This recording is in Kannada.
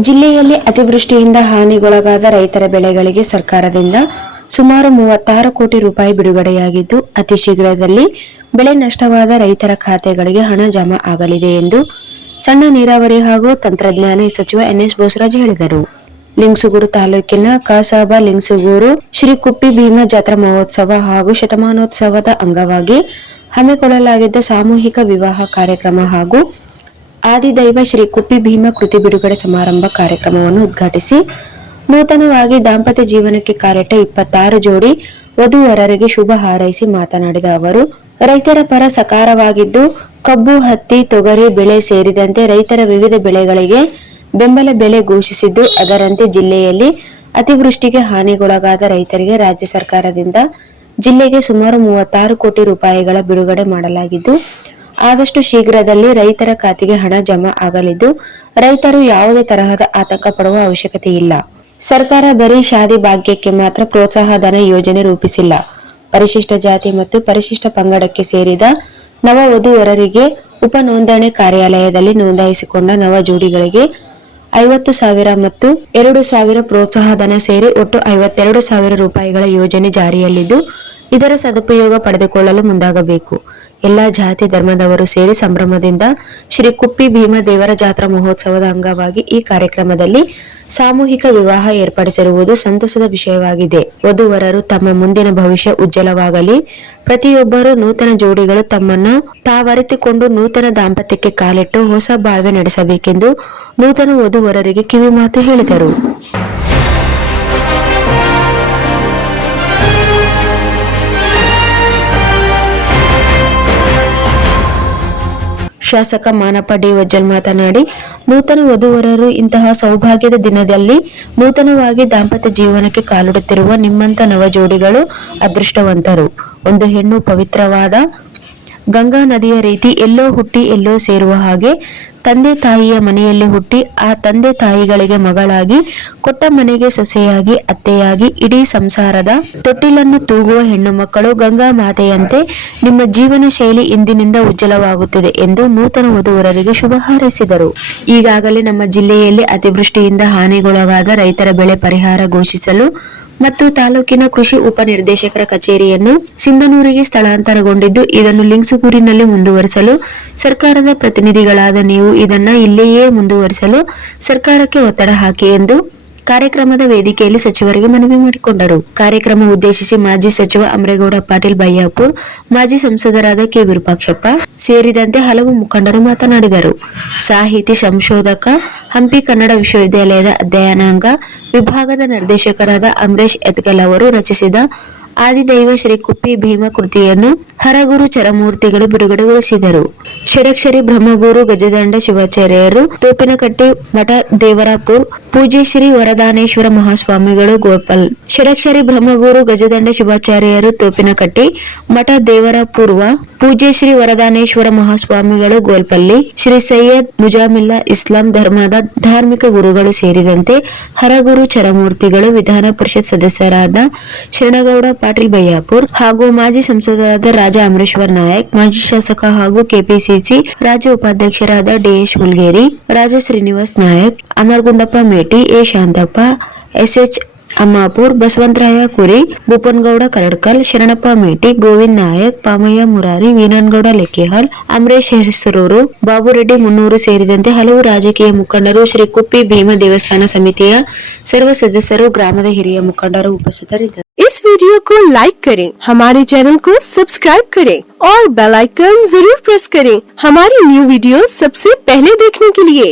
ಜಿಲ್ಲೆಯಲ್ಲಿ ಅತಿವೃಷ್ಟಿಯಿಂದ ಹಾನಿಗೊಳಗಾದ ರೈತರ ಬೆಳೆಗಳಿಗೆ ಸರ್ಕಾರದಿಂದ ಸುಮಾರು ಮೂವತ್ತಾರು ಕೋಟಿ ರೂಪಾಯಿ ಬಿಡುಗಡೆಯಾಗಿದ್ದು ಅತಿ ಶೀಘ್ರದಲ್ಲಿ ಬೆಳೆ ನಷ್ಟವಾದ ರೈತರ ಖಾತೆಗಳಿಗೆ ಹಣ ಜಮಾ ಆಗಲಿದೆ ಎಂದು ಸಣ್ಣ ನೀರಾವರಿ ಹಾಗೂ ತಂತ್ರಜ್ಞಾನ ಸಚಿವ ಎನ್ಎಸ್ ಬೋಸರಾಜ್ ಹೇಳಿದರು. ಲಿಂಗಸುಗೂರು ತಾಲೂಕಿನ ಕಸಾಬ ಲಿಂಗಸುಗೂರು ಶ್ರೀ ಕುಪ್ಪಿ ಭೀಮ ಜಾತ್ರಾ ಮಹೋತ್ಸವ ಹಾಗೂ ಶತಮಾನೋತ್ಸವದ ಅಂಗವಾಗಿ ಹಮ್ಮಿಕೊಳ್ಳಲಾಗಿದ್ದ ಸಾಮೂಹಿಕ ವಿವಾಹ ಕಾರ್ಯಕ್ರಮ ಹಾಗೂ ಆದಿದೈವ ಶ್ರೀ ಕುಪ್ಪಿ ಭೀಮ ಕೃತಿ ಬಿಡುಗಡೆ ಸಮಾರಂಭ ಕಾರ್ಯಕ್ರಮವನ್ನು ಉದ್ಘಾಟಿಸಿ, ನೂತನವಾಗಿ ದಾಂಪತ್ಯ ಜೀವನಕ್ಕೆ ಕಾಲಿಟ್ಟ ಇಪ್ಪತ್ತಾರು ಜೋಡಿ ವಧುವರರಿಗೆ ಶುಭ ಹಾರೈಸಿ ಮಾತನಾಡಿದ ಅವರು, ರೈತರ ಪರ ಸಕಾರವಾಗಿದ್ದು, ಕಬ್ಬು, ಹತ್ತಿ, ತೊಗರಿ, ಬೆಳೆ ಸೇರಿದಂತೆ ರೈತರ ವಿವಿಧ ಬೆಳೆಗಳಿಗೆ ಬೆಂಬಲ ಬೆಲೆ ಘೋಷಿಸಿದ್ದು, ಅದರಂತೆ ಜಿಲ್ಲೆಯಲ್ಲಿ ಅತಿವೃಷ್ಟಿಗೆ ಹಾನಿಗೊಳಗಾದ ರೈತರಿಗೆ ರಾಜ್ಯ ಸರ್ಕಾರದಿಂದ ಜಿಲ್ಲೆಗೆ ಸುಮಾರು ಮೂವತ್ತಾರು ಕೋಟಿ ರೂಪಾಯಿಗಳ ಬಿಡುಗಡೆ ಮಾಡಲಾಗಿದ್ದು ಆದಷ್ಟು ಶೀಘ್ರದಲ್ಲಿ ರೈತರ ಖಾತೆಗೆ ಹಣ ಜಮಾ ಆಗಲಿದ್ದು, ರೈತರು ಯಾವುದೇ ತರಹದ ಆತಂಕ ಪಡುವ ಅವಶ್ಯಕತೆ ಇಲ್ಲ. ಸರ್ಕಾರ ಬರೀ ಶಾದಿ ಭಾಗ್ಯಕ್ಕೆ ಮಾತ್ರ ಪ್ರೋತ್ಸಾಹ ಧನ ಯೋಜನೆ ರೂಪಿಸಿಲ್ಲ. ಪರಿಶಿಷ್ಟ ಜಾತಿ ಮತ್ತು ಪರಿಶಿಷ್ಟ ಪಂಗಡಕ್ಕೆ ಸೇರಿದ ನವ ವಧುವರರಿಗೆ ಉಪ ನೋಂದಣಿ ಕಾರ್ಯಾಲಯದಲ್ಲಿ ನೋಂದಾಯಿಸಿಕೊಂಡ ನವ ಜೋಡಿಗಳಿಗೆ ಐವತ್ತು ಸಾವಿರ ಮತ್ತು ಎರಡು ಸಾವಿರ ಪ್ರೋತ್ಸಾಹ ಧನ ಸೇರಿ ಒಟ್ಟು ಐವತ್ತೆರಡು ಸಾವಿರ ರೂಪಾಯಿಗಳ ಯೋಜನೆ ಜಾರಿಯಲ್ಲಿದ್ದು ಇದರ ಸದುಪಯೋಗ ಪಡೆದುಕೊಳ್ಳಲು ಮುಂದಾಗಬೇಕು. ಎಲ್ಲ ಜಾತಿ ಧರ್ಮದವರು ಸೇರಿ ಸಂಭ್ರಮದಿಂದ ಶ್ರೀ ಕುಪ್ಪಿ ಭೀಮ ದೇವರ ಜಾತ್ರಾ ಮಹೋತ್ಸವದ ಅಂಗವಾಗಿ ಈ ಕಾರ್ಯಕ್ರಮದಲ್ಲಿ ಸಾಮೂಹಿಕ ವಿವಾಹ ಏರ್ಪಡಿಸಿರುವುದು ಸಂತಸದ ವಿಷಯವಾಗಿದೆ. ವಧುವರರು ತಮ್ಮ ಮುಂದಿನ ಭವಿಷ್ಯ ಉಜ್ವಲವಾಗಲಿ. ಪ್ರತಿಯೊಬ್ಬರು ನೂತನ ಜೋಡಿಗಳು ತಮ್ಮನ್ನು ತಾವರಿತುಕೊಂಡು ನೂತನ ದಾಂಪತ್ಯಕ್ಕೆ ಕಾಲಿಟ್ಟು ಹೊಸ ಬಾಳ್ವೆ ನಡೆಸಬೇಕೆಂದು ನೂತನ ವಧುವರರಿಗೆ ಕಿವಿಮಾತು ಹೇಳಿದರು. ಶಾಸಕ ಮಾನಪ್ಪ ಡಿ ವಜ್ಜಲ್ ಮಾತನಾಡಿ, ನೂತನ ವಧುವರರು ಇಂತಹ ಸೌಭಾಗ್ಯದ ದಿನದಲ್ಲಿ ನೂತನವಾಗಿ ದಾಂಪತ್ಯ ಜೀವನಕ್ಕೆ ಕಾಲಿಡುತ್ತಿರುವ ನಿಮ್ಮಂತ ನವ ಜೋಡಿಗಳು ಅದೃಷ್ಟವಂತರು. ಒಂದು ಹೆಣ್ಣು ಪವಿತ್ರವಾದ ಗಂಗಾ ನದಿಯ ರೀತಿ ಎಲ್ಲೋ ಹುಟ್ಟಿ ಎಲ್ಲೋ ಸೇರುವ ಹಾಗೆ ತಂದೆ ತಾಯಿಯ ಮನೆಯಲ್ಲಿ ಹುಟ್ಟಿ ಆ ತಂದೆ ತಾಯಿಗಳಿಗೆ ಮಗಳಾಗಿ, ಕೊಟ್ಟ ಮನೆಗೆ ಸೊಸೆಯಾಗಿ, ಅತ್ತೆಯಾಗಿ ಇಡೀ ಸಂಸಾರದ ತೊಟ್ಟಿಲನ್ನು ತೂಗುವ ಹೆಣ್ಣು ಮಕ್ಕಳು ಗಂಗಾ ಮಾತೆಯಂತೆ ನಿಮ್ಮ ಜೀವನ ಶೈಲಿ ಇಂದಿನಿಂದ ಉಜ್ವಲವಾಗುತ್ತಿದೆ ಎಂದು ನೂತನ ವಧುವರರಿಗೆ ಶುಭ ಹಾರೈಸಿದರು. ಈಗಾಗಲೇ ನಮ್ಮ ಜಿಲ್ಲೆಯಲ್ಲಿ ಅತಿವೃಷ್ಟಿಯಿಂದ ಹಾನಿಗೊಳಗಾದ ರೈತರ ಬೆಳೆ ಪರಿಹಾರ ಘೋಷಿಸಲು ಮತ್ತು ತಾಲೂಕಿನ ಕೃಷಿ ಉಪನಿರ್ದೇಶಕರ ಕಚೇರಿಯನ್ನು ಸಿಂಧನೂರಿಗೆ ಸ್ಥಳಾಂತರಗೊಂಡಿದ್ದು, ಇದನ್ನು ಲಿಂಗ್ಸುಗೂರಿನಲ್ಲಿ ಮುಂದುವರಿಸಲು ಸರ್ಕಾರದ ಪ್ರತಿನಿಧಿಗಳಾದ ನೀವು ಇದನ್ನ ಇಲ್ಲಿಯೇ ಮುಂದುವರಿಸಲು ಸರ್ಕಾರಕ್ಕೆ ಒತ್ತಡ ಹಾಕಿ ಎಂದು ಕಾರ್ಯಕ್ರಮದ ವೇದಿಕೆಯಲ್ಲಿ ಸಚಿವರಿಗೆ ಮನವಿ ಮಾಡಿಕೊಂಡರು. ಕಾರ್ಯಕ್ರಮ ಉದ್ದೇಶಿಸಿ ಮಾಜಿ ಸಚಿವ ಅಮರೇಗೌಡ ಪಾಟೀಲ್ ಬಯ್ಯಾಪುರ್ ಮಾಜಿ ಸಂಸದರಾದ ಕೆ. ವಿರೂಪಾಕ್ಷಪ್ಪ ಸೇರಿದಂತೆ ಹಲವು ಮುಖಂಡರು ಮಾತನಾಡಿದರು. ಸಾಹಿತಿ, ಸಂಶೋಧಕ, ಹಂಪಿ ಕನ್ನಡ ವಿಶ್ವವಿದ್ಯಾಲಯದ ಅಧ್ಯಯನಾಂಗ, ವಿಭಾಗದ ನಿರ್ದೇಶಕರಾದ ಅಮರೇಶ್ ಎತ್ಕಲ್ ಅವರು ರಚಿಸಿದ ಆದಿದೈವ ಶ್ರೀ ಕುಪ್ಪಿ ಭೀಮ ಕೃತಿಯನ್ನು ಹರಗುರು ಚರಮೂರ್ತಿಗಳು ಬಿಡುಗಡೆಗೊಳಿಸಿದರು. ಷಡಕ್ಷರಿ ಬ್ರಹ್ಮಗುರು ಗಜದಂಡ ಶಿವಾಚಾರ್ಯರು, ತೋಪಿನಕಟ್ಟಿ ಮಠ ದೇವರಾಪುರ್ ಪೂಜೆ ಶ್ರೀ ವರದಾನೇಶ್ವರ ಮಹಾಸ್ವಾಮಿಗಳು, ಗೋಪಾಲ್ ಷಡಕ್ಷರಿ ಬ್ರಹ್ಮಗುರು ಗಜದಂಡ ಶಿವಾಚಾರ್ಯರು ತೋಪಿನಕಟ್ಟಿ, ಮಠ ದೇವರ ಪೂರ್ವ ಪೂಜ್ಯ ಶ್ರೀ ವರದಾನೇಶ್ವರ ಮಹಾಸ್ವಾಮಿಗಳು ಗೋಲ್ಪಲ್ಲಿ, ಶ್ರೀ ಸೈಯದ್ ಮುಜಾಮಿಲ್ಲಾ ಇಸ್ಲಾಂ ಧರ್ಮದ ಧಾರ್ಮಿಕ ಗುರುಗಳು ಸೇರಿದಂತೆ ಹರಗುರು ಚರಮೂರ್ತಿಗಳು, ವಿಧಾನ ಪರಿಷತ್ ಸದಸ್ಯರಾದ ಶರಣಗೌಡ ಪಾಟೀಲ್ ಬಯ್ಯಾಪುರ್ ಹಾಗೂ ಮಾಜಿ ಸಂಸದರಾದ ರಾಜ ಅಮರೇಶ್ವರ್ ನಾಯಕ್, ಮಾಜಿ ಶಾಸಕ ಹಾಗೂ ಕೆಪಿಸಿಸಿ ರಾಜ್ಯ ಉಪಾಧ್ಯಕ್ಷರಾದ DS Hulgeri Raja Srinivas Nayak, Amargundappa Meti, A. Shantappa SH ಅಮ್ಮಾಪುರ್ Basavantaraya Kuri Bhupangouda ಕರಡ್ಕಲ್ Sharanappa ಮೇಟಿ ಗೋವಿಂದ್ ನಾಯಕ್ ಪಾಮಯ್ಯ ಮುರಾರಿ ವೀನನ್ಗೌಡ ಲೆಕ್ಕಿಹಾಲ್ ಅಮರೇಶ್ ಹೆಸರೂರು ಬಾಬುರೆಡ್ಡಿ ಮುನ್ನೂರು ಸೇರಿದಂತೆ ಹಲವು ರಾಜಕೀಯ ಮುಖಂಡರು ಶ್ರೀ ಕುಪ್ಪಿ ಭೀಮ ದೇವಸ್ಥಾನ ಸಮಿತಿಯ ಸರ್ವ ಸದಸ್ಯರು ಗ್ರಾಮದ ಹಿರಿಯ ಮುಖಂಡರು ಉಪಸ್ಥಿತರಿದ್ದರು इस वीडियो को लाइक करें हमारे चैनल को सब्सक्राइब करें और बेल आइकन जरूर प्रेस करें हमारी न्यू वीडियो सबसे पहले देखने के लिए